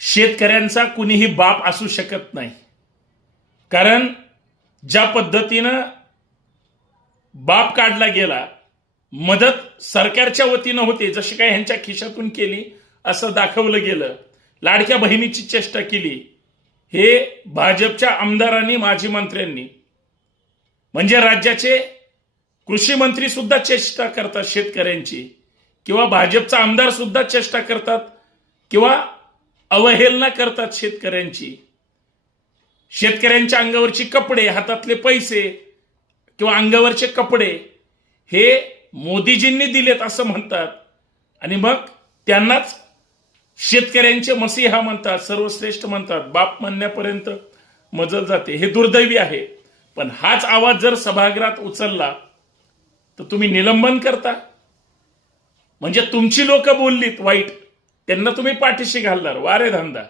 शेतकऱ्यांचा कुणीही बाप असू शकत नाही. कारण ज्या पद्धतीनं बाप काढला गेला, मदत सरकारच्या वतीनं होते, जशी काय ह्यांच्या खिशातून केली असं दाखवलं गेलं, लाडक्या बहिणीची चेष्टा केली, हे भाजपच्या आमदारांनी, माजी मंत्र्यांनी, म्हणजे राज्याचे कृषी मंत्री सुद्धा चेष्टा करतात शेतकऱ्यांची, किंवा भाजपचा आमदार सुद्धा चेष्टा करतात किंवा अवहेलना करतात शेतकऱ्यांची. शेतकऱ्यांच्या अंगावरची कपडे, हातातले पैसे किंवा अंगावरचे कपडे हे मोदीजींनी दिलेत असं म्हणतात, आणि मग त्यांनाच शेतकऱ्यांचे मसीहा म्हणतात, सर्वश्रेष्ठ म्हणतात, बाप म्हणण्यापर्यंत मजल जाते. हे दुर्दैवी आहे. पण हाच आवाज जर सभागृहात उचलला तर तुम्ही निलंबन करता. म्हणजे तुमची लोक बोललीत वाईट, त्यांना तुम्ही पाठीशी घालणार. वारे धंदा.